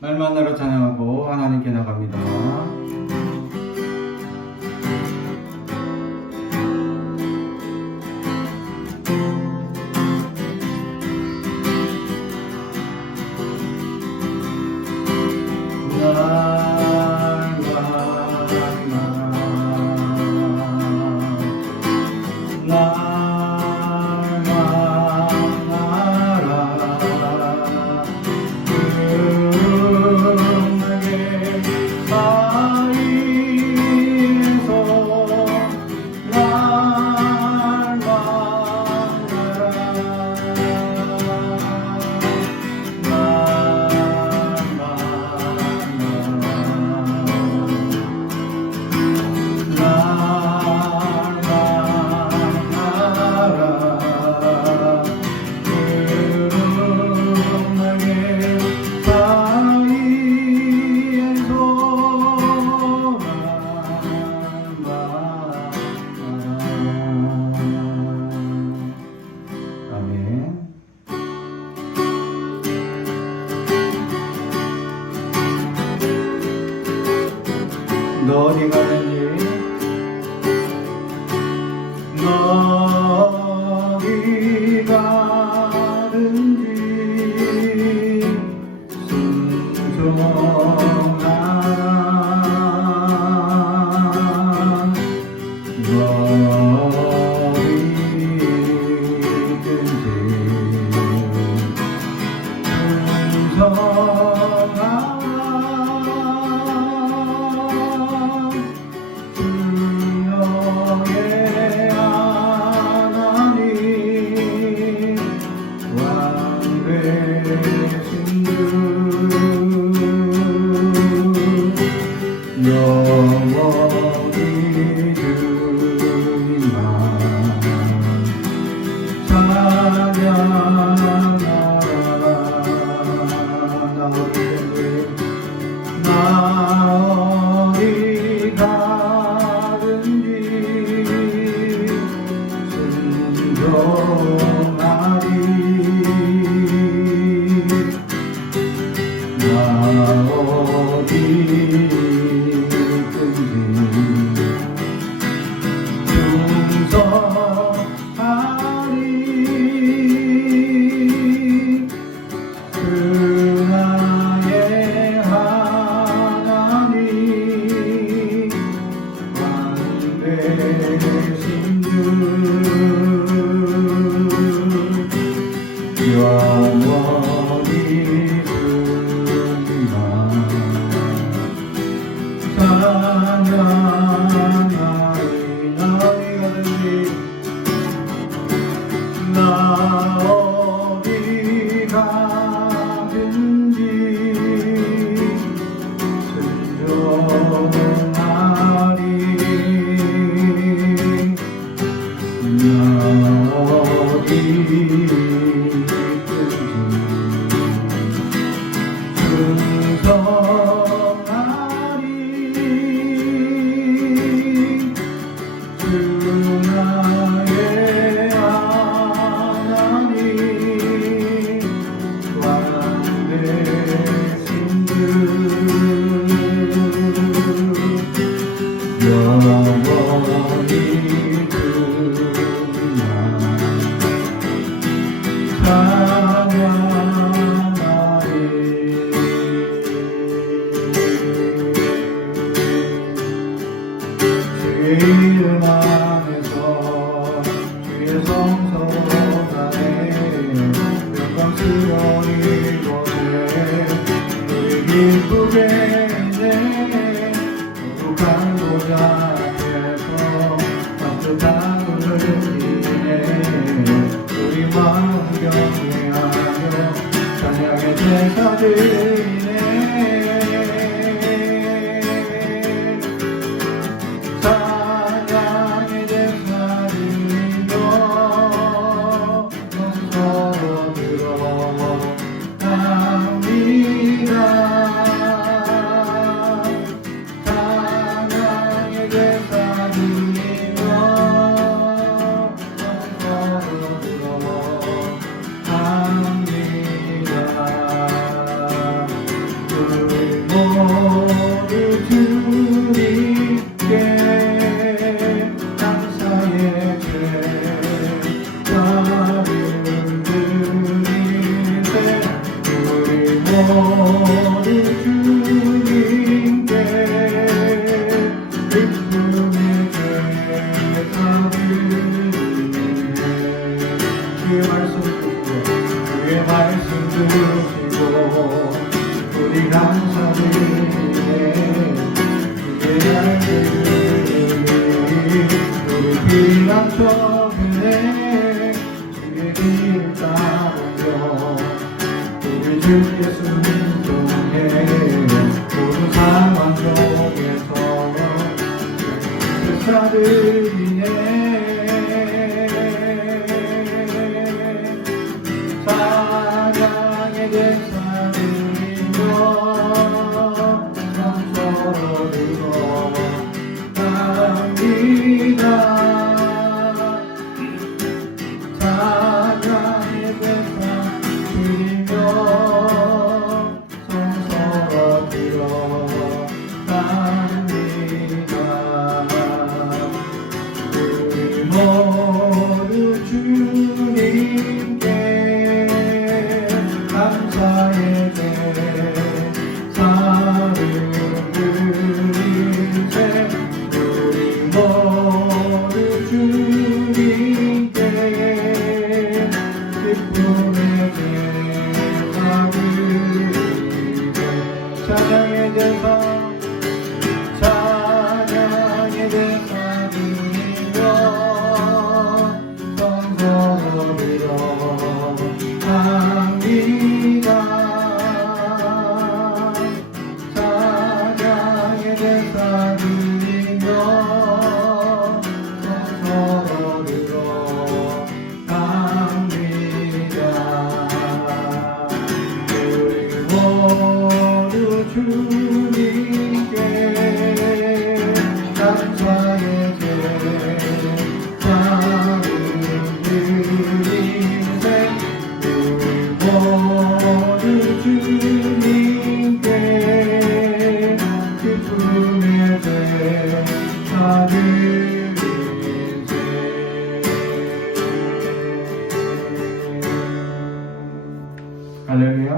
말만 나로 찬양하고 하나님께 나갑니다. 너 어디 가는지 너 어디 가는지 순종하라 너 어디든지 순종하라 영원히 주님만 찬양하라 나 어디 가든지 순종하리 나 어디 영원히 주님만 찬양하리 나 어디 가든지 순종하리 나 어디 이름 안에서 주의 성소 안에 영광스러운 이곳에 우리 기쁘게 이제 거룩한 보좌 앞에서 만족함을 느끼네 우리 마음 경외하며 찬양의 제사 드리네 모두 주님께 기쁨의 제사 드리네. 주의 말씀 듣고 주의 말씀 듣고 우리 감사드리네. 주의 날들이 우리 피난처에 주의 길을 따르며 우리 주께 순종해 모든 상황 속에서 제사드리네. 사랑의 제사드리며 성소로 들어갑니다. 사랑의 제사드리며 성소로 들어갑니다. 우리 모두 주님께 감사의 제사를 드리세. 우리 모두 주님께 기쁨의 제사 드리세. 찬양의 제사 찬양의 제사 드리며 성소로 들어갑니다. 찬양의 제사 드리며 성소로 들어갑니다. 우리 모두 주님께 감사의 제사를 드리세. 우리 모두 주님께 기쁨의 제사 드리세. 할렐루야.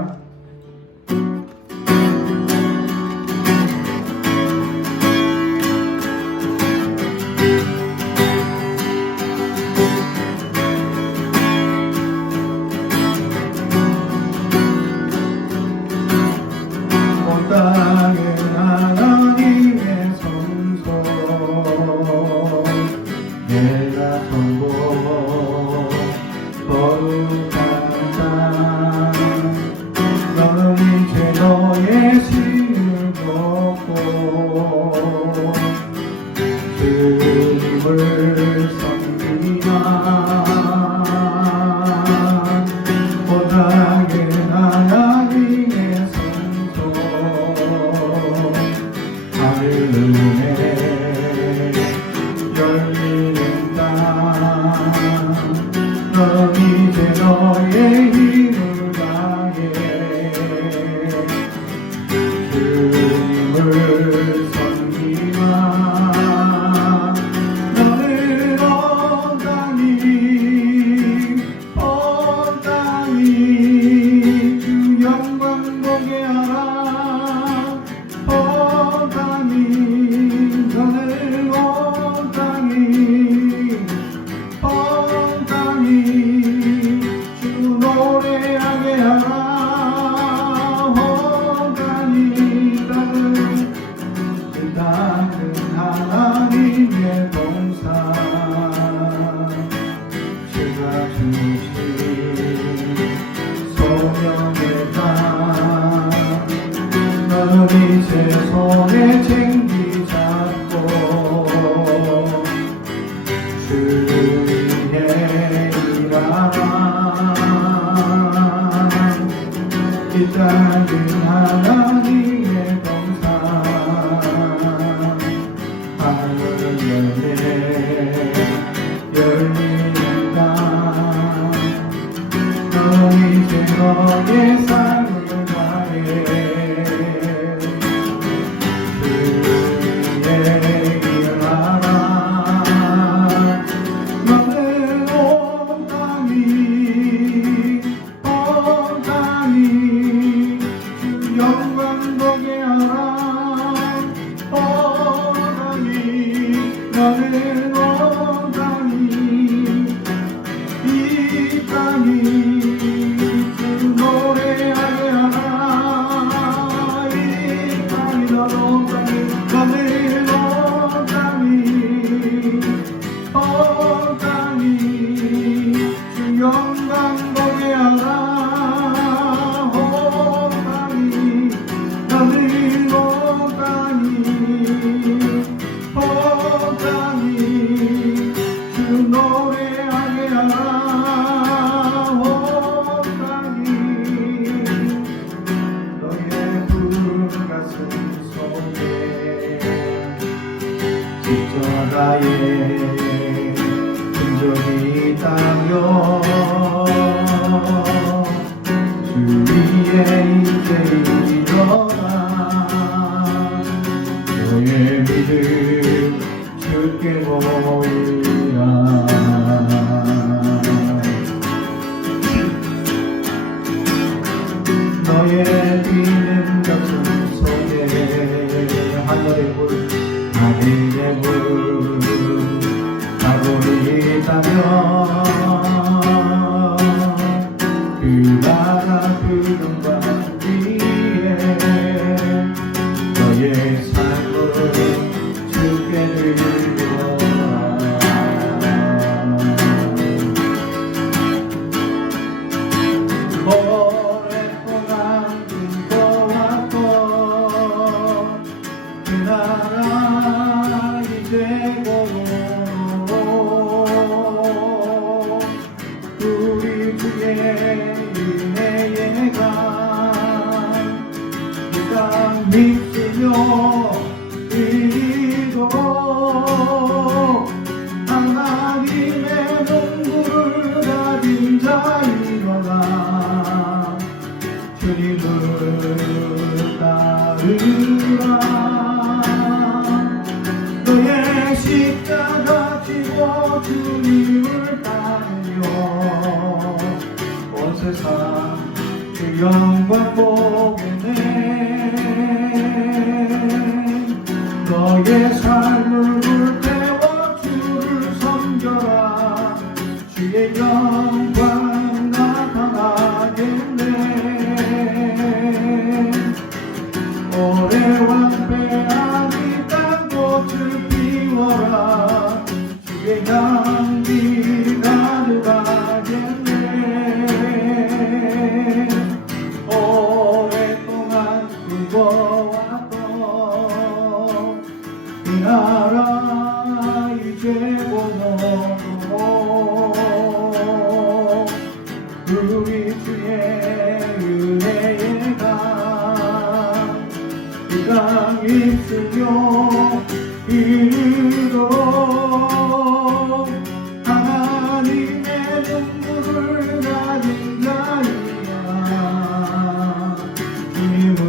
나의 흔적이 있다면 주 위에 이제 일어나 너의 믿음 주께 보이라. 너의 비는 가슴 속에 하늘의 불 하늘의 불 가고 있다면 그 나라 구름과 위에 너의 삶을 주께 드려라. 오랫동안 꿈꿔왔던 그 나라 이제 고로 우리 주의 은혜의 강 믿으며 이도록 하나님의 농구를 가진 자 일어나 주님을 따르라. 너의 십자가 지고 주님을 따르며 온 세상 그 영광 보겠네. 너의 삶을 불태워 주를 섬겨라. 주의 영광 나타나겠네. 올해 왕패하니 땅꽃을 피워라. 주의 향기 가득하겠네. 오랫동안 꿈꿔왔던 이 나라 이제 보노 우리 주의 은혜의 강 있으며 이르도록 하나님의 눈물을 가진 자이야 주님을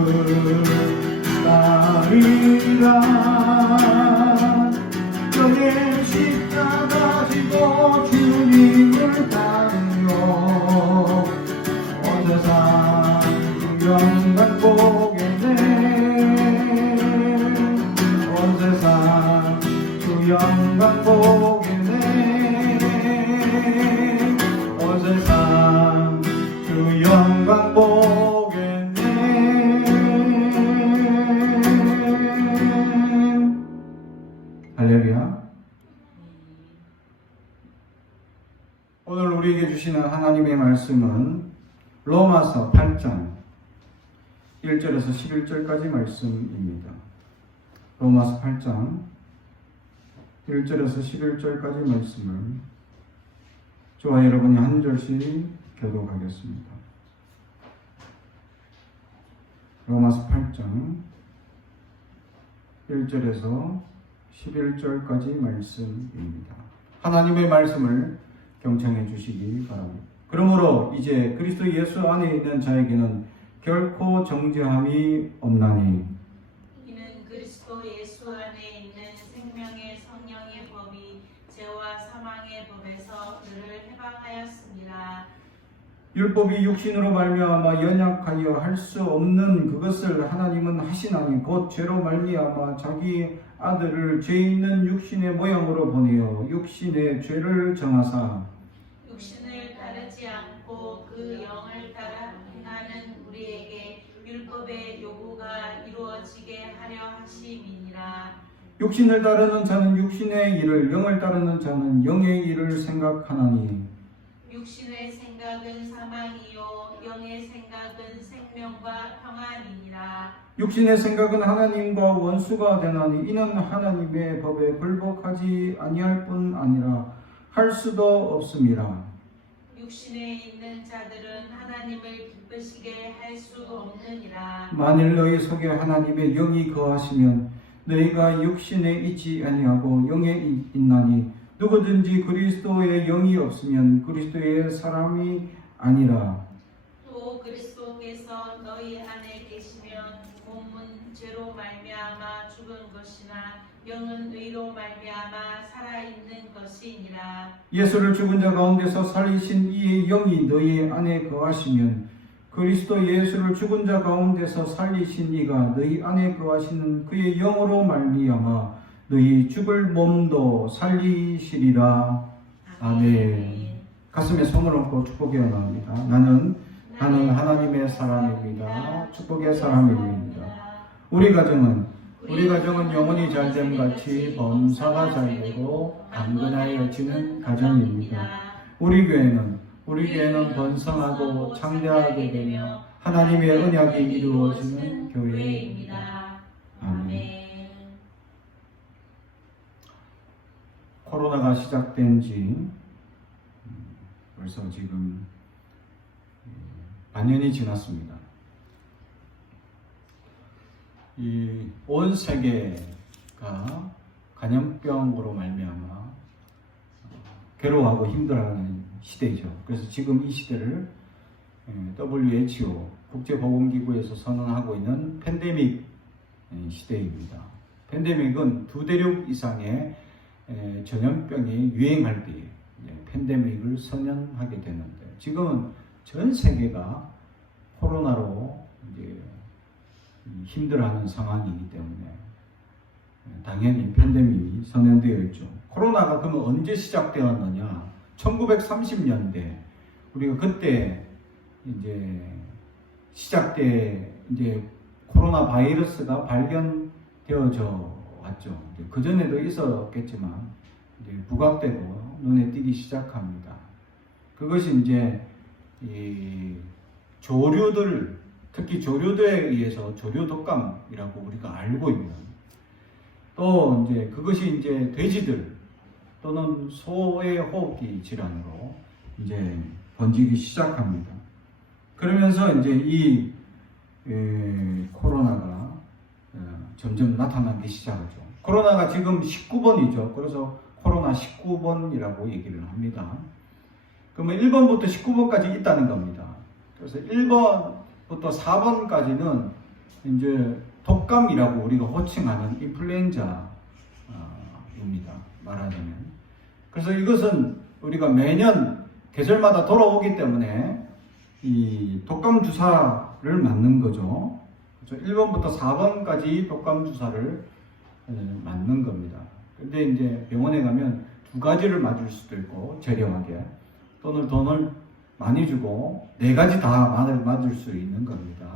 따르라. 너의 십자가 지고 주님을 따르며 온 세상 영광 보겠네. 온 세상 주 영광 보겠네. 온 세상 주 영광 보겠네. 할렐루야. 오늘 우리에게 주시는 하나님의 말씀은 로마서 8장 1절에서 11절까지 말씀입니다. 로마서 8장 1절에서 11절까지 말씀을 저와 여러분이 한 절씩 교독하겠습니다. 로마서 8장 1절에서 11절까지 말씀입니다. 하나님의 말씀을 경청해 주시기 바랍니다. 그러므로 이제 그리스도 예수 안에 있는 자에게는 결코 정죄함이 없나니 이는 그리스도 예수 안에 있는 생명의 성령의 법이 죄와 사망의 법에서 그를 해방하였습니다. 율법이 육신으로 말미암아 연약하여 할 수 없는 그것을 하나님은 하시나니 곧 죄로 말미암아 자기 아들을 죄 있는 육신의 모양으로 보내어 육신의 죄를 정하사 육신을 따르지 않고 그 영을 따라 행하는 우리에게 율법의 요구가 이루어지게 하려 하심이니라. 육신을 따르는 자는 육신의 일을 영을 따르는 자는 영의 일을 생각하나니 육신의 생각은 사망이요 영의 생각은 생명과 평안이니라. 육신의 생각은 하나님과 원수가 되나니 이는 하나님의 법에 굴복하지 아니할 뿐 아니라 할 수도 없음이라. 육신에 있는 자들은 하나님을 기쁘시게 할 수 없느니라. 만일 너희 속에 하나님의 영이 거하시면 너희가 육신에 있지 아니하고 영에 있나니 누구든지 그리스도의 영이 없으면 그리스도의 사람이 아니라. 또 그리스도께서 너희 안에 계시면 몸은 죄로 말미암아 죽은 것이나 영은 의로 말미암아 살아있는 것이니라. 예수를 죽은 자 가운데서 살리신 이의 영이 너희 안에 거하시면 그리스도 예수를 죽은 자 가운데서 살리신 이가 너희 안에 거하시는 그의 영으로 말미암아 너희 죽을 몸도 살리시리라. 아멘. 가슴에 손을 얹고 축복해야 합니다. 나는 하나님의 사람입니다. 축복의 사람입니다. 우리 가정은 영혼이 잘됨 같이 범사가 잘되고 강건하여지는 가정입니다. 우리 교회는 번성하고 창대하게 되며 하나님의 언약이 이루어지는 교회입니다. 아멘. 코로나가 시작된 지 벌써 지금 반년이 지났습니다. 이 온 세계가 감염병으로 말미암아 괴로워하고 힘들어하는 시대이죠. 그래서 지금 이 시대를 WHO 국제보건기구에서 선언하고 있는 팬데믹 시대입니다. 팬데믹은 2대륙 이상의 전염병이 유행할 때에 팬데믹을 선언하게 되는데 지금은 전 세계가 코로나로 이제 힘들어하는 상황이기 때문에 당연히 팬데믹이 선언되어 있죠. 코로나가 그러면 언제 시작되었느냐? 1930년대 우리가 그때 이제 이제 코로나 바이러스가 발견되어져 왔죠. 그 전에도 있었겠지만 이제 부각되고 눈에 띄기 시작합니다. 그것이 이제 이 조류들 특히 조류들에 의해서 조류 독감이라고 우리가 알고 있는 또 이제 그것이 이제 돼지들 또는 소의 호흡기 질환으로 이제 번지기 시작합니다. 그러면서 이제 이 코로나가 점점 나타나기 시작하죠. 코로나가 지금 19번이죠. 그래서 코로나 19번이라고 얘기를 합니다. 그러면 1번부터 19번까지 있다는 겁니다. 그래서 1번부터 4번까지는 이제 독감이라고 우리가 호칭하는 인플루엔자입니다. 말하자면. 그래서 이것은 우리가 매년 계절마다 돌아오기 때문에 이 독감 주사를 맞는 거죠. 그래서 1번부터 4번까지 독감 주사를 맞는 겁니다. 근데 이제 병원에 가면 2가지를 맞을 수도 있고 저렴하게 또는 돈을 많이 주고 4가지 다 맞을 수 있는 겁니다.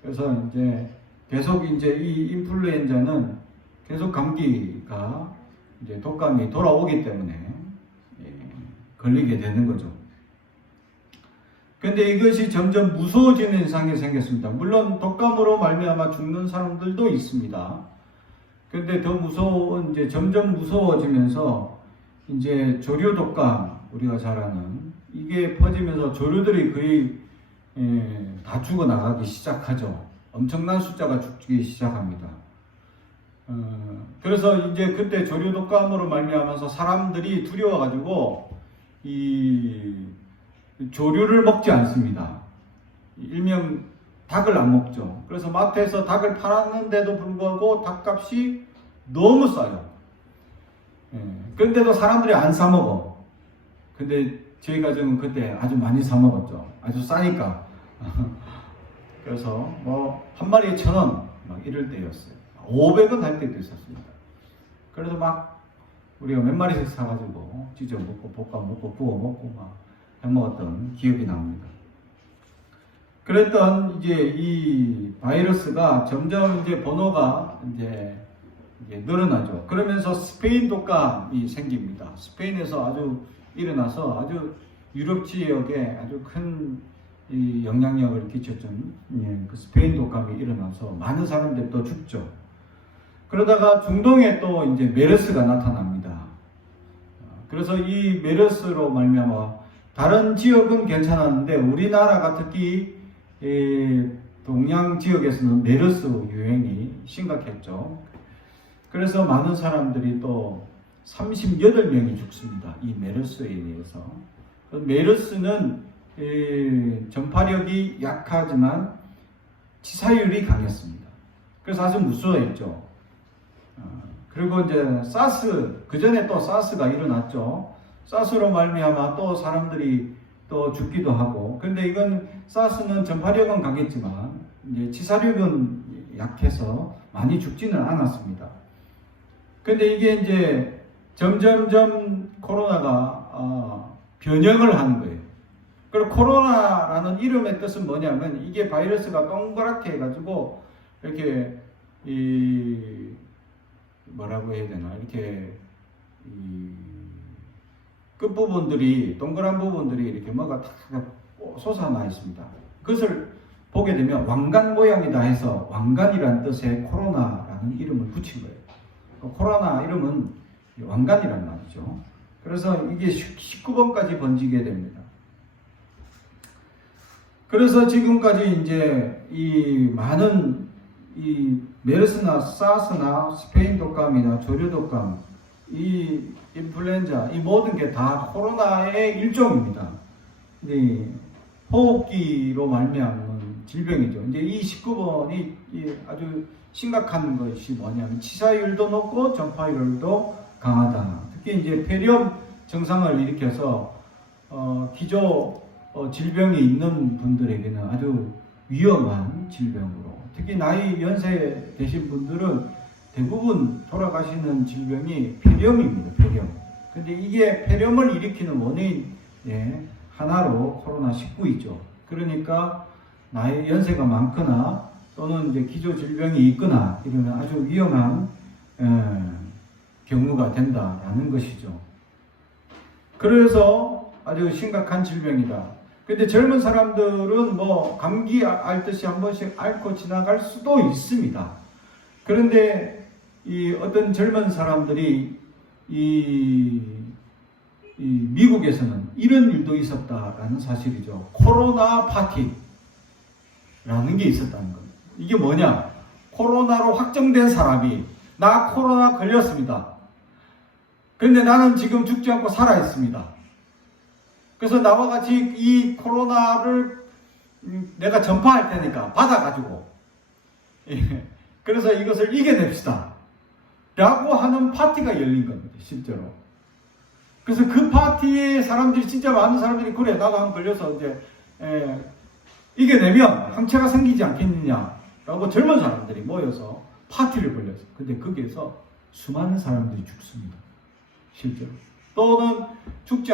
그래서 이제 계속 이제 이 인플루엔자는 계속 감기가 이제 독감이 돌아오기 때문에 걸리게 되는 거죠. 근데 이것이 점점 무서워지는 현상이 생겼습니다. 물론 독감으로 말미암아 죽는 사람들도 있습니다. 근데 더 무서운 이제 점점 무서워지면서 이제 조류 독감 우리가 잘 아는 이게 퍼지면서 조류들이 거의 다 죽어 나가기 시작하죠. 엄청난 숫자가 죽기 시작합니다. 그래서 이제 그때 조류 독감으로 말미암아서 사람들이 두려워가지고 이 조류를 먹지 않습니다. 일명 닭을 안 먹죠. 그래서 마트에서 닭을 팔았는데도 불구하고 닭값이 너무 싸요. 그런데도 사람들이 안 사 먹어. 근데 저희 가정은 그때 아주 많이 사 먹었죠. 아주 싸니까. 그래서 뭐 한 마리에 1,000원 막 이럴 때였어요. 500원 할 때도 있었습니다. 그래서 막 우리가 몇 마리씩 사가지고 찢어 먹고 볶아 먹고 구워 먹고 막 해먹었던 기억이 납니다. 그랬던 이제 이 바이러스가 점점 이제 번호가 이제 늘어나죠. 그러면서 스페인 독감이 생깁니다. 스페인에서 아주 일어나서 아주 유럽 지역에 아주 큰 이 영향력을 끼쳤던 그 스페인 독감이 일어나서 많은 사람들이 또 죽죠. 그러다가 중동에 또 이제 메르스가 나타납니다. 그래서 이 메르스로 말미암아 다른 지역은 괜찮았는데 우리나라가 특히 동양 지역에서는 메르스 유행이 심각했죠. 그래서 많은 사람들이 또 38명이 죽습니다. 이 메르스에 의해서. 메르스는 전파력이 약하지만 치사율이 강했습니다. 그래서 아주 무서워했죠. 그리고 이제 사스, 그 전에 또 사스가 일어났죠. 사스로 말미암아 또 사람들이 또 죽기도 하고. 근데 이건 사스는 전파력은 강했지만 이제 치사력은 약해서 많이 죽지는 않았습니다. 근데 이게 이제 점점점 코로나가 변형을 하는 거예요. 그리고 코로나라는 이름의 뜻은 뭐냐면 이게 바이러스가 동그랗게 해가지고 이렇게 뭐라고 해야 되나 이렇게 끝부분들이 동그란 부분들이 이렇게 뭐가 탁 솟아나 있습니다. 그것을 보게 되면 왕관 모양이다 해서 왕관이라는 뜻의 코로나라는 이름을 붙인 거예요. 코로나 이름은 왕관이란 말이죠. 그래서 이게 19번까지 번지게 됩니다. 그래서 지금까지 이제 이 많은 이 메르스나 사스나 스페인 독감이나 조류 독감, 이 인플루엔자, 이 모든 게 다 코로나의 일종입니다. 이 호흡기로 말미암은 질병이죠. 이제 이 19번이 아주 심각한 것이 뭐냐면 치사율도 높고 전파율도 강하다. 특히 이제 폐렴 증상을 일으켜서 기저 질병이 있는 분들에게는 아주 위험한 질병으로, 특히 나이 연세 되신 분들은 대부분 돌아가시는 질병이 폐렴입니다. 폐렴. 근데 이게 폐렴을 일으키는 원인 하나로 코로나19이죠. 그러니까 나이 연세가 많거나 또는 이제 기저 질병이 있거나 이러면 아주 위험한 경우가 된다라는 것이죠. 그래서 아주 심각한 질병이다. 근데 젊은 사람들은 뭐 감기 앓듯이 한 번씩 앓고 지나갈 수도 있습니다. 그런데 이 어떤 젊은 사람들이 이 미국에서는 이런 일도 있었다라는 사실이죠. 코로나 파티라는 게 있었다는 겁니다. 이게 뭐냐? 코로나로 확정된 사람이 나 코로나 걸렸습니다. 그런데 나는 지금 죽지 않고 살아 있습니다. 그래서 나와 같이 이 코로나를 내가 전파할 테니까 받아가지고 그래서 이것을 이겨냅시다 라고 하는 파티가 열린 겁니다. 실제로. 그래서 그 파티에 사람들이 진짜 많은 사람들이 그래 나도 한번 걸려서 이제 이겨내면 항체가 생기지 않겠느냐 라고 젊은 사람들이 모여서 파티를 벌였어요. 근데 거기에서 수많은 사람들이 죽습니다. 실제로. 또는 죽지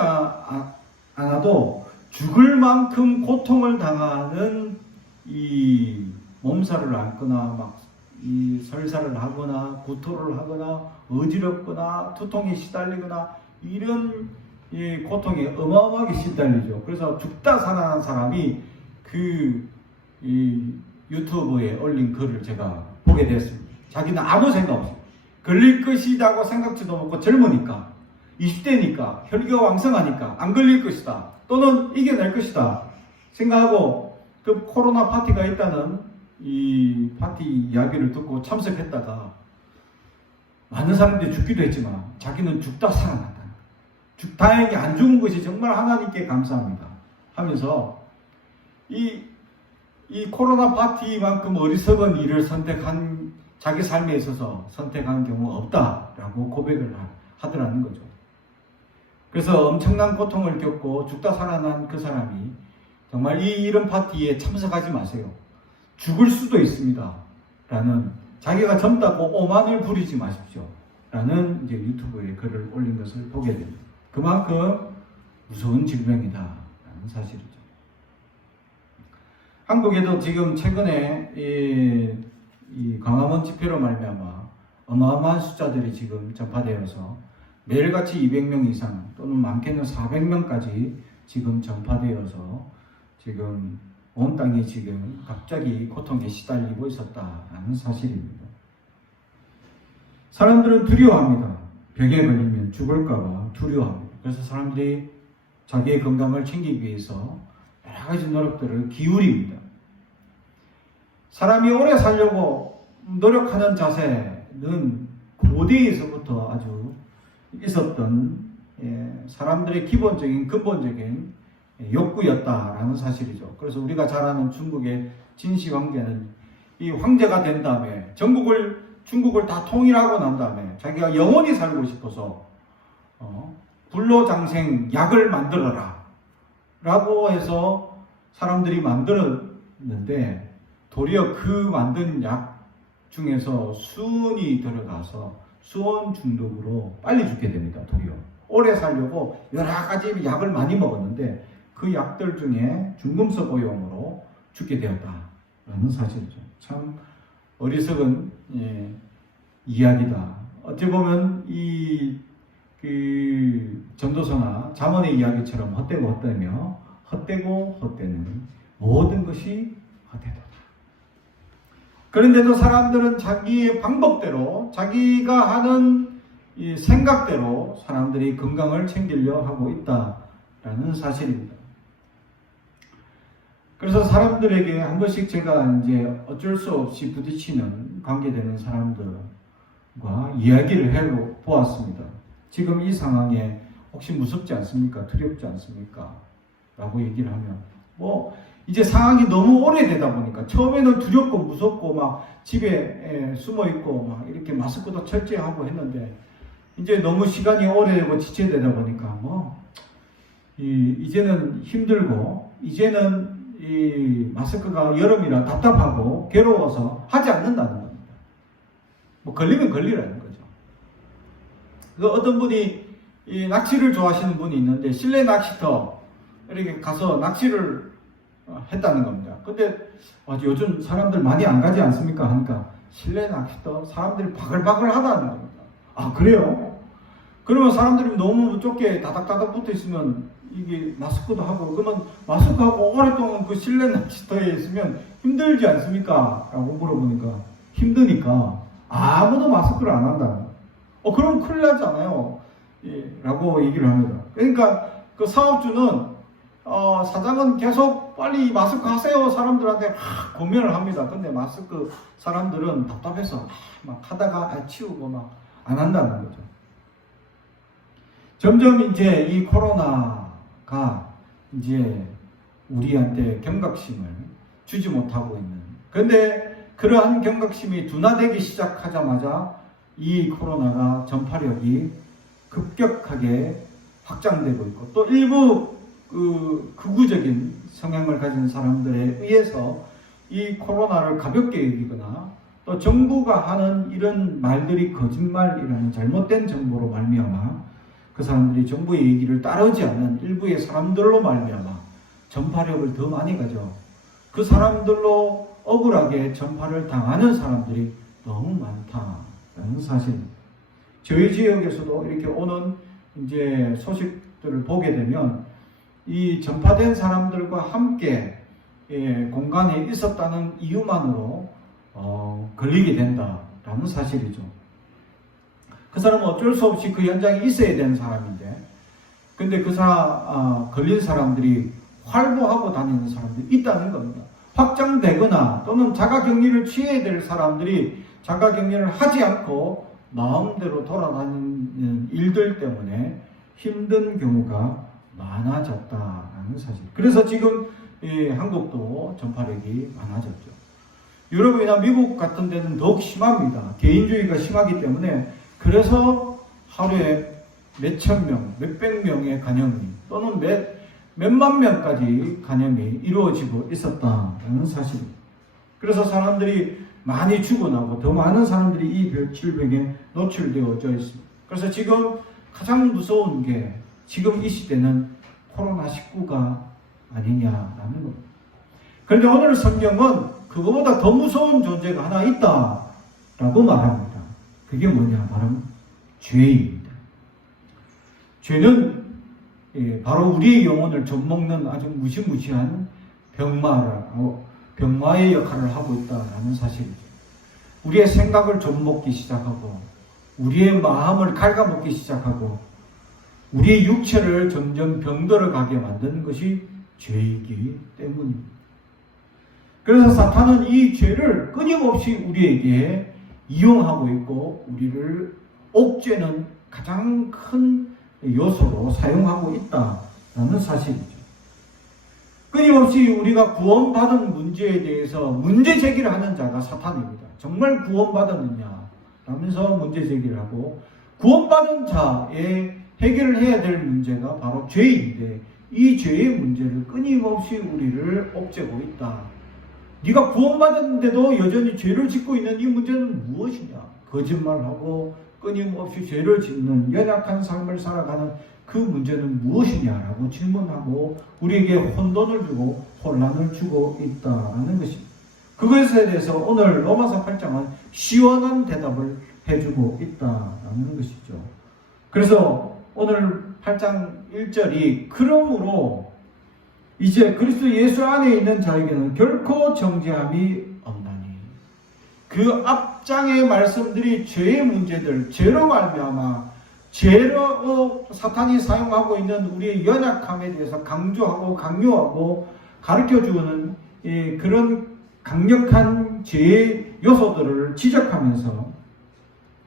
않아도 죽을 만큼 고통을 당하는 이 몸살을 앓거나 막 이 설사를 하거나 구토를 하거나 어지럽거나 두통에 시달리거나 이런 이 고통에 어마어마하게 시달리죠. 그래서 죽다 살아난 사람이 그 이 유튜브에 올린 글을 제가 보게 됐습니다. 자기는 아무 생각 없어요. 걸릴 것이라고 생각지도 않고 젊으니까 20대니까 혈기가 왕성하니까 안 걸릴 것이다 또는 이겨낼 것이다 생각하고 그 코로나 파티가 있다는 이 파티 이야기를 듣고 참석했다가 많은 사람들이 죽기도 했지만 자기는 죽다 살아났다. 다행히 안 죽은 것이 정말 하나님께 감사합니다 하면서 이 코로나 파티만큼 어리석은 일을 선택한 자기 삶에 있어서 선택한 경우가 없다라고 고백을 하더라는 거죠. 그래서 엄청난 고통을 겪고 죽다 살아난 그 사람이 정말 이런 파티에 참석하지 마세요. 죽을 수도 있습니다. 라는, 자기가 젊다고 오만을 부리지 마십시오. 라는 이제 유튜브에 글을 올린 것을 보게 됩니다. 그만큼 무서운 질병이다. 라는 사실이죠. 한국에도 지금 최근에 이 광화문 집회로 말미암아 어마어마한 숫자들이 지금 전파되어서 매일같이 200명 이상 또는 많게는 400명까지 지금 전파되어서 지금 온 땅이 지금 갑자기 고통에 시달리고 있었다는 사실입니다. 사람들은 두려워합니다. 병에 걸리면 죽을까봐 두려워합니다. 그래서 사람들이 자기의 건강을 챙기기 위해서 여러 가지 노력들을 기울입니다. 사람이 오래 살려고 노력하는 자세는 고대에서부터 아주 있었던 사람들의 기본적인 근본적인 욕구였다라는 사실이죠. 그래서 우리가 잘 아는 중국의 진시 황제는 이 황제가 된 다음에 중국을 다 통일하고 난 다음에 자기가 영원히 살고 싶어서 불로장생 약을 만들어라 라고 해서 사람들이 만들었는데 도리어 그 만든 약 중에서 수은이 들어가서 수은 중독으로 빨리 죽게 됩니다. 도리어 오래 살려고 여러 가지 약을 많이 먹었는데 그 약들 중에 중금속 오염으로 죽게 되었다라는 사실이죠. 참 어리석은 이야기다. 어찌 보면 그 전도서나 잠언의 이야기처럼 헛되고 헛되며 헛되고 헛되는 모든 것이 헛되다. 그런데도 사람들은 자기의 방법대로 자기가 하는 이 생각대로 사람들이 건강을 챙기려 하고 있다라는 사실입니다. 그래서 사람들에게 한 번씩 제가 이제 어쩔 수 없이 부딪히는 관계되는 사람들과 이야기를 해 보았습니다. 지금 이 상황에 혹시 무섭지 않습니까? 두렵지 않습니까? 라고 얘기를 하면 이제 상황이 너무 오래되다 보니까 처음에는 두렵고 무섭고 막 집에 숨어 있고 막 이렇게 마스크도 철저히 하고 했는데 이제 너무 시간이 오래되고 지체되다 보니까 이제는 힘들고 이제는 이 마스크가 여름이라 답답하고 괴로워서 하지 않는다는 겁니다. 걸리면 걸리라는 거죠. 어떤 분이 이 낚시를 좋아하시는 분이 있는데 실내 낚시터 이렇게 가서 낚시를 했다는 겁니다. 근데 요즘 사람들 많이 안 가지 않습니까? 하니까 실내 낚시터 사람들이 바글바글 하다는 겁니다. 아 그래요? 그러면 사람들이 너무 좁게 다닥다닥 붙어 있으면 이게 마스크도 하고 그러면 마스크하고 오랫동안 그 실내 낚시터에 있으면 힘들지 않습니까? 라고 물어보니까 힘드니까 아무도 마스크를 안 한다. 그럼 큰일 나잖아요. 라고 얘기를 합니다. 그러니까 그 사업주는 사장은 계속 빨리 마스크 하세요 사람들한테 고민을 합니다. 근데 마스크 사람들은 답답해서 막 하다가 치우고 막 안 한다는 거죠. 점점 이제 이 코로나가 이제 우리한테 경각심을 주지 못하고 있는. 그런데 그러한 경각심이 둔화되기 시작하자마자 이 코로나가 전파력이 급격하게 확장되고 있고 또 일부 극우적인 성향을 가진 사람들에 의해서 이 코로나를 가볍게 여기거나 또 정부가 하는 이런 말들이 거짓말이라는 잘못된 정보로 말미암아 그 사람들이 정부의 얘기를 따르지 않는 일부의 사람들로 말미암아 전파력을 더 많이 가져 그 사람들로 억울하게 전파를 당하는 사람들이 너무 많다라는 사실입니다. 저희 지역에서도 이렇게 오는 이제 소식들을 보게 되면 이 전파된 사람들과 함께 공간에 있었다는 이유만으로 걸리게 된다라는 사실이죠. 그 사람은 어쩔 수 없이 그 현장에 있어야 되는 사람인데 근데 그 걸린 사람들이 활보하고 다니는 사람들이 있다는 겁니다. 확장되거나 또는 자가격리를 취해야 될 사람들이 자가격리를 하지 않고 마음대로 돌아다니는 일들 때문에 힘든 경우가 많아졌다는 사실. 그래서 지금 한국도 전파력이 많아졌죠. 유럽이나 미국 같은 데는 더욱 심합니다. 개인주의가 심하기 때문에 그래서 하루에 몇천 명, 몇백 명의 감염이 또는 몇만 명까지 감염이 이루어지고 있었다는 사실입니다. 그래서 사람들이 많이 죽어나고 더 많은 사람들이 이 질병에 노출되어져 있습니다. 그래서 지금 가장 무서운 게 지금 이 시대는 코로나19가 아니냐라는 겁니다. 그런데 오늘 성경은 그거보다 더 무서운 존재가 하나 있다라고 말합니다. 그게 뭐냐? 바로 죄입니다. 죄는 바로 우리의 영혼을 좀먹는 아주 무시무시한 병마의 역할을 하고 있다는 사실이죠. 우리의 생각을 좀먹기 시작하고 우리의 마음을 갉아먹기 시작하고 우리의 육체를 점점 병들어 가게 만드는 것이 죄이기 때문입니다. 그래서 사탄은 이 죄를 끊임없이 우리에게 이용하고 있고 우리를 옥죄는 가장 큰 요소로 사용하고 있다는 사실이죠. 끊임없이 우리가 구원받은 문제에 대해서 문제 제기를 하는 자가 사탄입니다. 정말 구원받았느냐 라면서 문제 제기를 하고, 구원받은 자의 해결을 해야 될 문제가 바로 죄인데 이 죄의 문제를 끊임없이 우리를 옥죄고 있다. 네가 구원받았는데도 여전히 죄를 짓고 있는 이 문제는 무엇이냐? 거짓말하고 끊임없이 죄를 짓는 연약한 삶을 살아가는 그 문제는 무엇이냐라고 질문하고 우리에게 혼돈을 주고 혼란을 주고 있다는 것입니다. 그것에 대해서 오늘 로마서 8장은 시원한 대답을 해주고 있다는 것이죠. 그래서 오늘 8장 1절이 그러므로 이제 그리스도 예수 안에 있는 자에게는 결코 정죄함이 없나니, 그 앞장의 말씀들이 죄의 문제들, 죄로 말미암아 죄로 사탄이 사용하고 있는 우리의 연약함에 대해서 강조하고 강요하고 가르쳐주는 그런 강력한 죄의 요소들을 지적하면서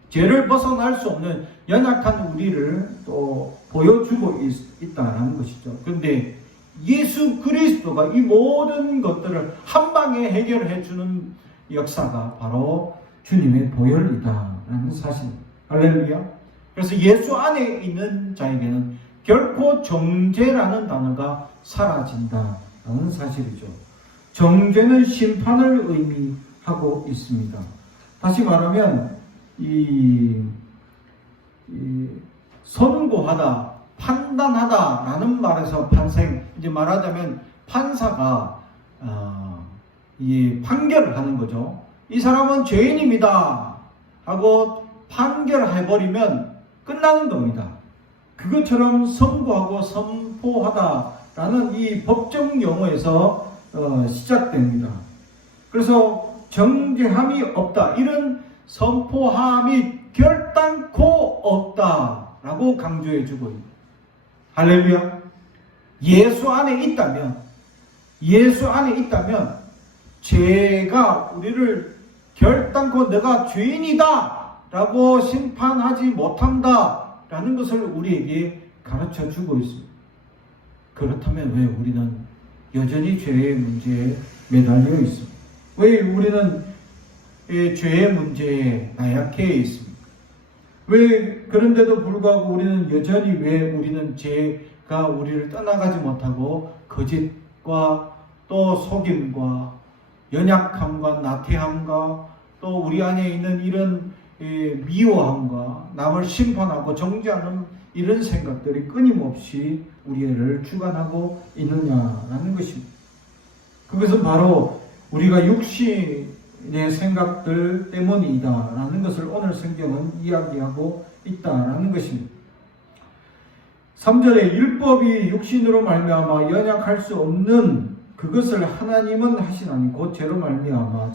죄를 벗어날 수 없는 연약한 우리를 또 보여주고 있다는 것이죠. 그런데 예수 그리스도가 이 모든 것들을 한 방에 해결해 주는 역사가 바로 주님의 보혈이다라는 사실. 할렐루야. 그래서 예수 안에 있는 자에게는 결코 정죄라는 단어가 사라진다라는 사실이죠. 정죄는 심판을 의미하고 있습니다. 다시 말하면 선고하다, 판단하다라는 말에서 판생, 이제 말하자면 판사가 판결을 하는 거죠. 이 사람은 죄인입니다 하고 판결해버리면 끝나는 겁니다. 그것처럼 선고하고 선포하다라는 이 법정 용어에서 시작됩니다. 그래서 정죄함이 없다, 이런 선포함이 결단코 없다라고 강조해주고 있습니다. 할렐루야. 예수 안에 있다면 죄가 우리를 결단코 내가 죄인이다 라고 심판하지 못한다 라는 것을 우리에게 가르쳐 주고 있습니다. 그렇다면 왜 우리는 여전히 죄의 문제에 매달려 있습니다? 왜 우리는 죄의 문제에 나약해 있습니다? 왜 그런데도 불구하고 우리는 여전히 왜 우리는 죄가 우리를 떠나가지 못하고 거짓과 또 속임과 연약함과 나태함과 또 우리 안에 있는 이런 미워함과 남을 심판하고 정죄하는 이런 생각들이 끊임없이 우리를 주관하고 있느냐라는 것입니다. 그것은 바로 우리가 육신의 생각들 때문이다라는 것을 오늘 성경은 이야기하고 있다라는 것입니다. 3절에 율법이 육신으로 말미암아 연약할 수 없는 그것을 하나님은 하시나니 곧 죄로 말미암아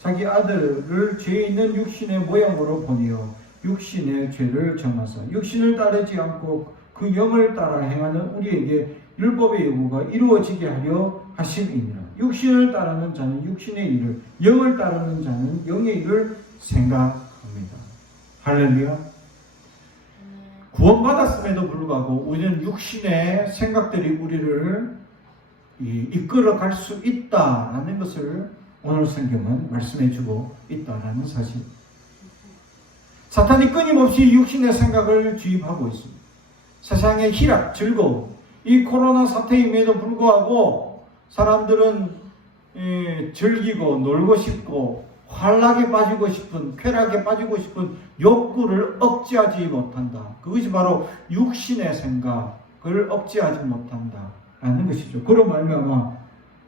자기 아들을 죄 있는 육신의 모양으로 보내어 육신의 죄를 정하사 육신을 따르지 않고 그 영을 따라 행하는 우리에게 율법의 요구가 이루어지게 하려 하심이니라. 육신을 따르는 자는 육신의 일을, 영을 따르는 자는 영의 일을 생각합니다. 할렐루야. 구원받았음에도 불구하고 우리는 육신의 생각들이 우리를 이끌어갈 수 있다라는 것을 오늘 성경은 말씀해주고 있다라는 사실. 사탄이 끊임없이 육신의 생각을 주입하고 있습니다. 세상의 희락, 즐거움, 이 코로나 사태임에도 불구하고 사람들은 즐기고 놀고 싶고 환락에 빠지고 싶은, 쾌락에 빠지고 싶은 욕구를 억제하지 못한다. 그것이 바로 육신의 생각을 억제하지 못한다라는 것이죠. 그로 말미암아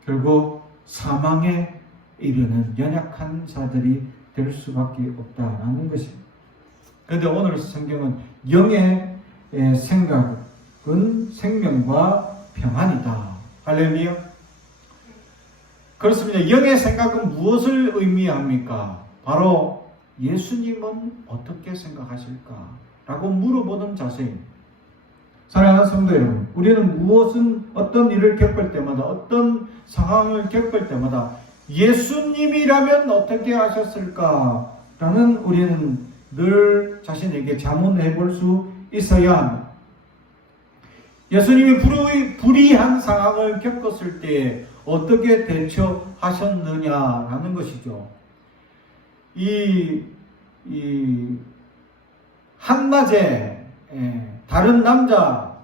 결국 사망에 이르는 연약한 자들이 될 수밖에 없다라는 것입니다. 그런데 오늘 성경은 영의 생각은 생명과 평안이다. 할렐루야. 그렇습니다. 영의 생각은 무엇을 의미합니까? 바로 예수님은 어떻게 생각하실까? 라고 물어보는 자세입니다. 사랑하는 성도 여러분, 우리는 어떤 일을 겪을 때마다, 어떤 상황을 겪을 때마다 예수님이라면 어떻게 하셨을까라는 우리는 늘 자신에게 자문해 볼 수 있어야 합니다. 예수님이 불의한 상황을 겪었을 때 어떻게 대처하셨느냐라는 것이죠. 이 한낮에 다른 남자와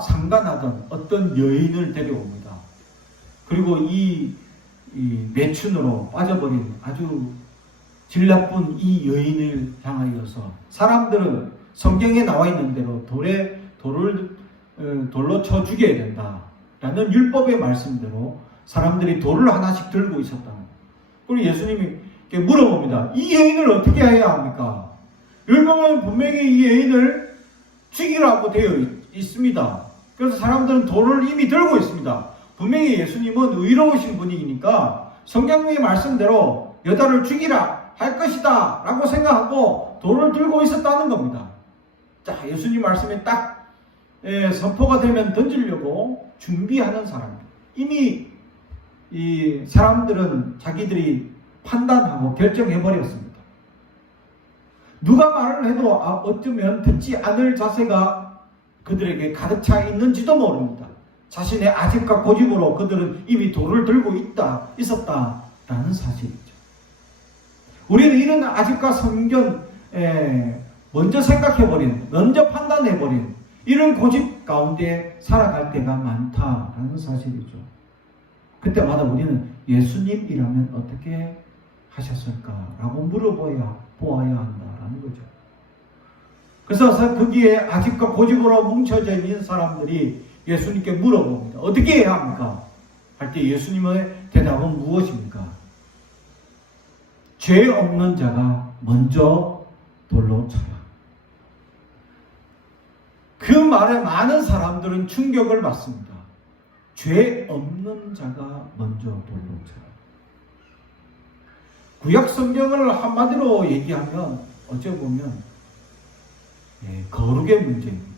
상관하던 어떤 여인을 데려옵니다. 그리고 이 매춘으로 빠져버린 아주 질 나쁜 이 여인을 향하여서 사람들은 성경에 나와 있는 대로 돌로 쳐 죽여야 된다라는 율법의 말씀대로 사람들이 돌을 하나씩 들고 있었다는 거예요. 그리고 예수님이 물어봅니다. 이 여인을 어떻게 해야 합니까? 율법은 분명히 이 여인을 죽이라고 되어 있습니다. 그래서 사람들은 돌을 이미 들고 있습니다. 분명히 예수님은 의로우신 분이니까 성경의 말씀대로 여자를 죽이라 할 것이다 라고 생각하고 돌을 들고 있었다는 겁니다. 자, 예수님 말씀에 딱 선포가 되면 던지려고 준비하는 사람. 이미 이 사람들은 자기들이 판단하고 결정해버렸습니다. 누가 말을 해도 어쩌면 듣지 않을 자세가 그들에게 가득 차 있는지도 모릅니다. 자신의 아집과 고집으로 그들은 이미 돌을 들고 있었다라는 사실이죠. 우리는 이런 아집과 선견에 먼저 생각해버린, 먼저 판단해버린 이런 고집 가운데 살아갈 때가 많다라는 사실이죠. 그때마다 우리는 예수님이라면 어떻게 하셨을까라고 보아야 한다라는 거죠. 그래서 거기에 아집과 고집으로 뭉쳐져 있는 사람들이 예수님께 물어봅니다. 어떻게 해야 합니까? 할 때 예수님의 대답은 무엇입니까? 죄 없는 자가 먼저 돌로 쳐라. 그 말에 많은 사람들은 충격을 받습니다. 죄 없는 자가 먼저 돌로 쳐라. 구약 성경을 한마디로 얘기하면 어찌 보면 거룩의 문제입니다.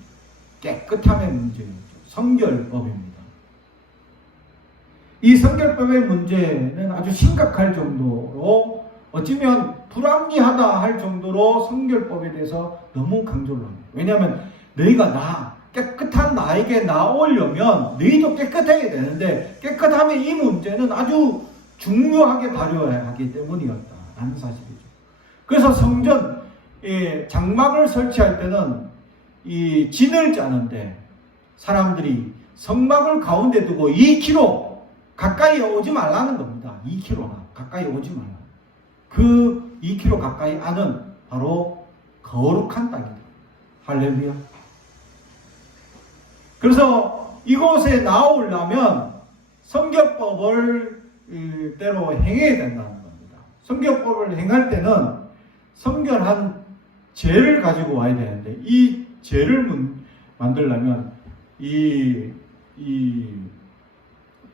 깨끗함의 문제입니다. 성결법입니다. 이 성결법의 문제는 아주 심각할 정도로 어찌면 불합리하다 할 정도로 성결법에 대해서 너무 강조를 합니다. 왜냐하면 너희가 깨끗한 나에게 나오려면 너희도 깨끗해야 되는데 깨끗함의 이 문제는 아주 중요하게 다뤄야 하기 때문이었다라는 사실이죠. 그래서 성전 장막을 설치할 때는 이 진을 짜는데 사람들이 성막을 가운데 두고 2km 가까이 오지 말라는 겁니다. 2km나 가까이 오지 말라. 그 2km 가까이 안은 바로 거룩한 땅이다. 할렐루야. 그래서 이곳에 나오려면 성결법을 대로 행해야 된다는 겁니다. 성결법을 행할 때는 성결한 죄를 가지고 와야 되는데 이 죄를 만들려면 이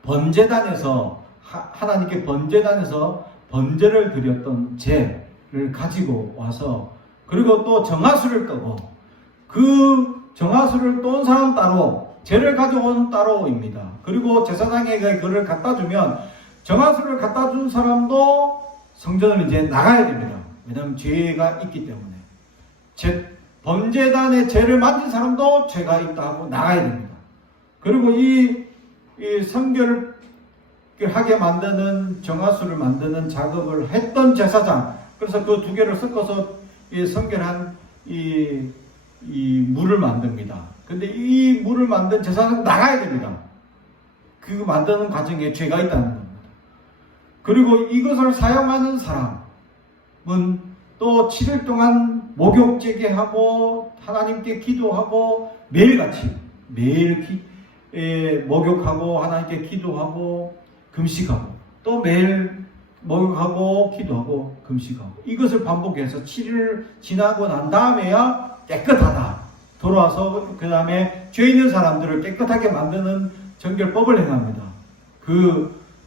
번제단에서 하나님께 번제단에서 번제를 드렸던 죄를 가지고 와서 그리고 또 정화수를 떠고 그 정화수를 떤 사람 따로 죄를 가져온 따로입니다. 그리고 제사장에게 그를 갖다 주면 정화수를 갖다 준 사람도 성전을 이제 나가야 됩니다. 왜냐하면 죄가 있기 때문에 번제단의 죄를 만진 사람도 죄가 있다 하고 나가야 됩니다. 그리고 이 성결을 하게 만드는 정화수를 만드는 작업을 했던 제사장, 그래서 그 두 개를 섞어서 성결한 이 물을 만듭니다. 근데 이 물을 만든 제사장 나가야 됩니다. 그 만드는 과정에 죄가 있다는 겁니다. 그리고 이것을 사용하는 사람은 또 7일 동안 목욕 제기하고 하나님께 기도하고 매일같이 목욕하고 하나님께 기도하고 금식하고 또 매일 목욕하고 기도하고 금식하고 이것을 반복해서 7일 지나고 난 다음에야 깨끗하다. 돌아와서 그 다음에 죄 있는 사람들을 깨끗하게 만드는 정결법을 행합니다.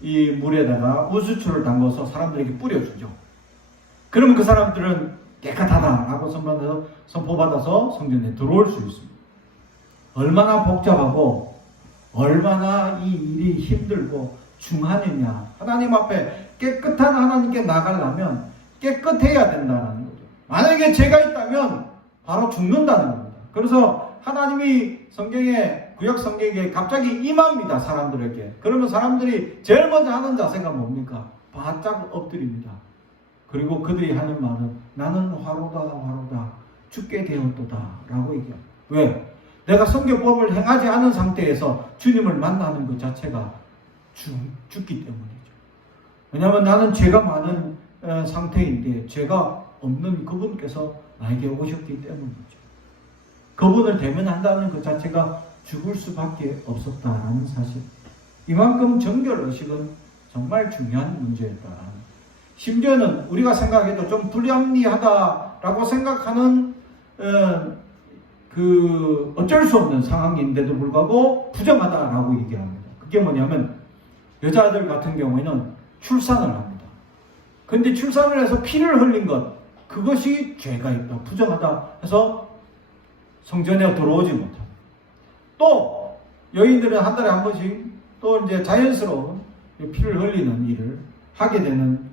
이 물에다가 우수초를 담궈서 사람들에게 뿌려주죠. 그러면 그 사람들은 깨끗하다라고 선포받아서 성전에 들어올 수 있습니다. 얼마나 복잡하고 얼마나 이 일이 힘들고 중하느냐. 하나님 앞에 깨끗한 하나님께 나가려면 깨끗해야 된다는 거죠. 만약에 죄가 있다면 바로 죽는다는 겁니다. 그래서 하나님이 구약 성경에 갑자기 임합니다. 사람들에게. 그러면 사람들이 제일 먼저 하는 자세가 뭡니까? 바짝 엎드립니다. 그리고 그들이 하는 말은 나는 화로다 죽게 되었도다 라고 얘기합니다. 왜? 내가 성경법을 행하지 않은 상태에서 주님을 만나는 것 자체가 죽기 때문이죠. 왜냐하면 나는 죄가 많은 상태인데 죄가 없는 그분께서 나에게 오셨기 때문이죠. 그분을 대면한다는 것 자체가 죽을 수밖에 없었다라는 사실. 이만큼 정결의식은 정말 중요한 문제였다. 심지어는 우리가 생각해도 좀 불합리하다라고 생각하는 어쩔 수 없는 상황인데도 불구하고 부정하다라고 얘기합니다. 그게 뭐냐면 여자들 같은 경우에는 출산을 합니다. 근데 출산을 해서 피를 흘린 것, 그것이 죄가 있다, 부정하다 해서 성전에 들어오지 못합니다. 또 여인들은 한 달에 한 번씩 또 이제 자연스러운 피를 흘리는 일을 하게 되는,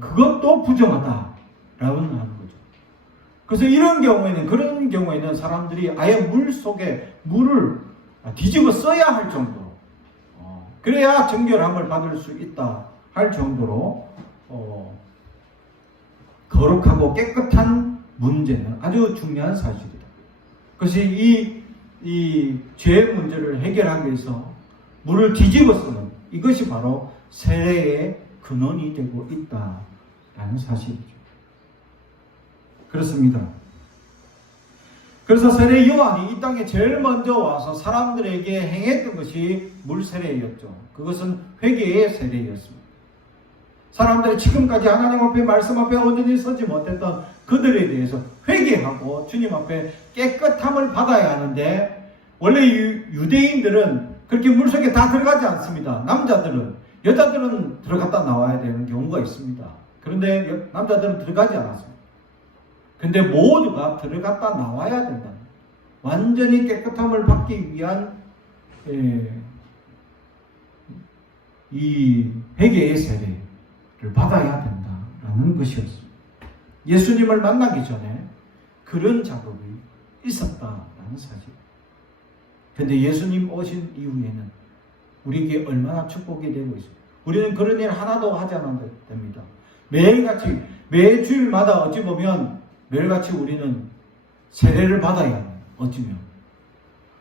그것도 부정하다라고 하는 거죠. 그래서 그런 경우에는 사람들이 아예 물 속에 물을 뒤집어 써야 할 정도로, 그래야 정결함을 받을 수 있다 할 정도로 거룩하고 깨끗한 문제는 아주 중요한 사실이다. 그것이 이 죄 문제를 해결하기 위해서 물을 뒤집어 쓰는 이것이 바로 세례의 근원이 되고 있다라는 사실이죠. 그렇습니다. 그래서 세례 요한이 이 땅에 제일 먼저 와서 사람들에게 행했던 것이 물세례였죠. 그것은 회개의 세례였습니다. 사람들이 지금까지 하나님 앞에 말씀 앞에 온전히 서지 못했던 그들에 대해서 회개하고 주님 앞에 깨끗함을 받아야 하는데, 원래 유대인들은 그렇게 물속에 다 들어가지 않습니다. 여자들은 들어갔다 나와야 되는 경우가 있습니다. 그런데 남자들은 들어가지 않았습니다. 근데 모두가 들어갔다 나와야 된다. 완전히 깨끗함을 받기 위한 이 회개의 세례를 받아야 된다라는 것이었습니다. 예수님을 만나기 전에 그런 작업이 있었다라는 사실. 근데 예수님 오신 이후에는 우리에게 얼마나 축복이 되고 있습니다. 우리는 그런 일 하나도 하지 않아도 됩니다. 매주일마다 어찌 보면 매일같이 우리는 세례를 받아야 합니다. 어찌면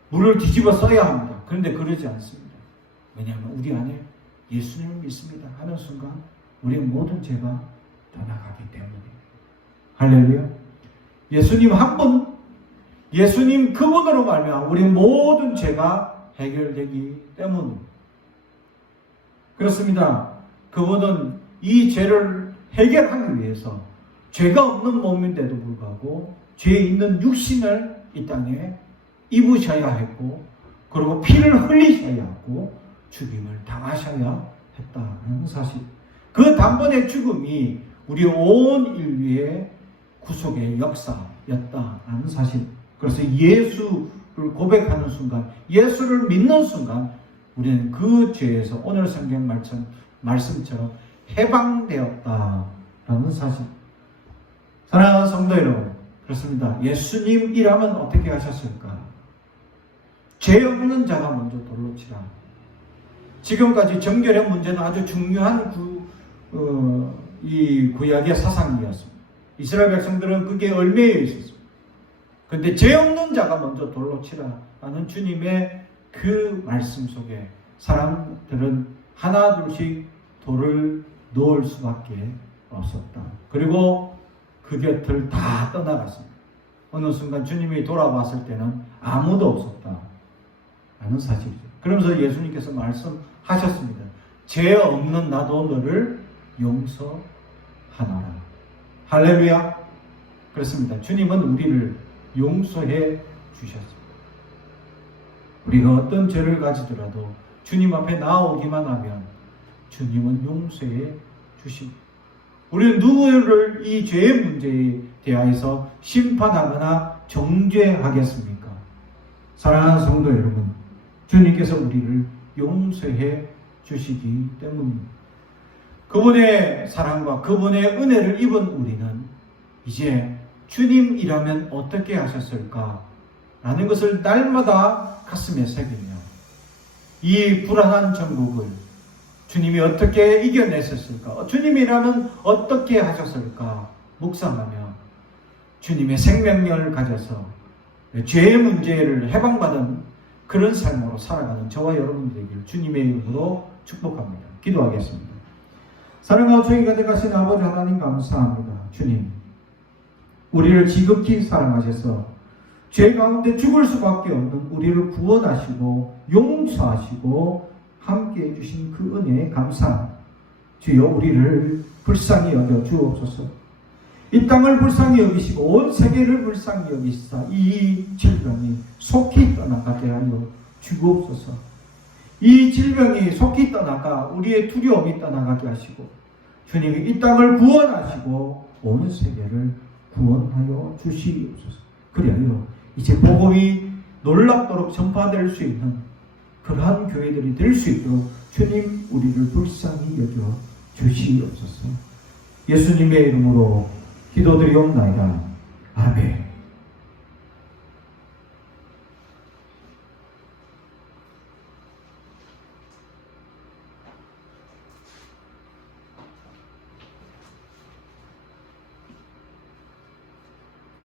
물을 뒤집어 써야 합니다. 그런데 그러지 않습니다. 왜냐하면 우리 안에 예수님을 믿습니다 하는 순간 우리의 모든 죄가 떠나가기 때문입니다. 할렐루야. 예수님 한 분, 예수님 그분으로 말미암아 우리 모든 죄가 해결되기 때문입니다. 그렇습니다. 그분은 이 죄를 해결하기 위해서 죄가 없는 몸인데도 불구하고 죄 있는 육신을 이 땅에 입으셔야 했고, 그리고 피를 흘리셔야 했고 죽임을 당하셔야 했다는 사실. 그 단번의 죽음이 우리 온 인류의 구속의 역사였다는 사실. 그래서 예수를 고백하는 순간, 예수를 믿는 순간 우리는 그 죄에서 오늘 성경 말씀처럼 해방되었다라는 사실. 사랑하는 성도 여러분, 그렇습니다. 예수님이라면 어떻게 하셨을까? 죄 없는 자가 먼저 돌로 치라. 지금까지 정결의 문제는 아주 중요한 이 구약의 사상이었습니다. 이스라엘 백성들은 그게 얽매여 있었습니다. 그런데 죄 없는 자가 먼저 돌로 치라 하는 주님의 그 말씀 속에 사람들은 하나 둘씩 돌을 놓을 수밖에 없었다. 그리고 그 곁을 다 떠나갔습니다. 어느 순간 주님이 돌아봤을 때는 아무도 없었다 라는 사실이죠. 그러면서 예수님께서 말씀하셨습니다. 죄 없는 나도 너를 용서하노라. 할렐루야. 그렇습니다. 주님은 우리를 용서해 주셨습니다. 우리가 어떤 죄를 가지더라도 주님 앞에 나오기만 하면 주님은 용서해 주십니다. 우리는 누구를 이 죄의 문제에 대하여서 심판하거나 정죄하겠습니까? 사랑하는 성도 여러분, 주님께서 우리를 용서해 주시기 때문입니다. 그분의 사랑과 그분의 은혜를 입은 우리는 이제 주님이라면 어떻게 하셨을까? 라는 것을 날마다 가슴에 새기며 이 불안한 전국을 주님이 어떻게 이겨냈었을까? 주님이라면 어떻게 하셨을까? 묵상하며 주님의 생명력을 가져서 죄의 문제를 해방받은 그런 삶으로 살아가는 저와 여러분들 되기를 주님의 이름으로 축복합니다. 기도하겠습니다. 사랑하고 죄가 가득하신 아버지 하나님 감사합니다. 주님, 우리를 지극히 사랑하셔서 죄 가운데 죽을 수밖에 없는 우리를 구원하시고 용서하시고 함께해 주신 그 은혜에 감사합니다. 주여 우리를 불쌍히 여겨 주옵소서. 이 땅을 불쌍히 여기시고 온 세계를 불쌍히 여기시사 이 질병이 속히 떠나가게 하여 주옵소서. 이 질병이 속히 떠나가 우리의 두려움이 떠나가게 하시고 주님이 이 땅을 구원하시고 온 세계를 구원하여 주시옵소서. 그리하여 이제 복음이 놀랍도록 전파될 수 있는 그러한 교회들이 될 수 있도록 주님 우리를 불쌍히 여겨 주시옵소서. 예수님의 이름으로 기도드리옵나이다. 아멘.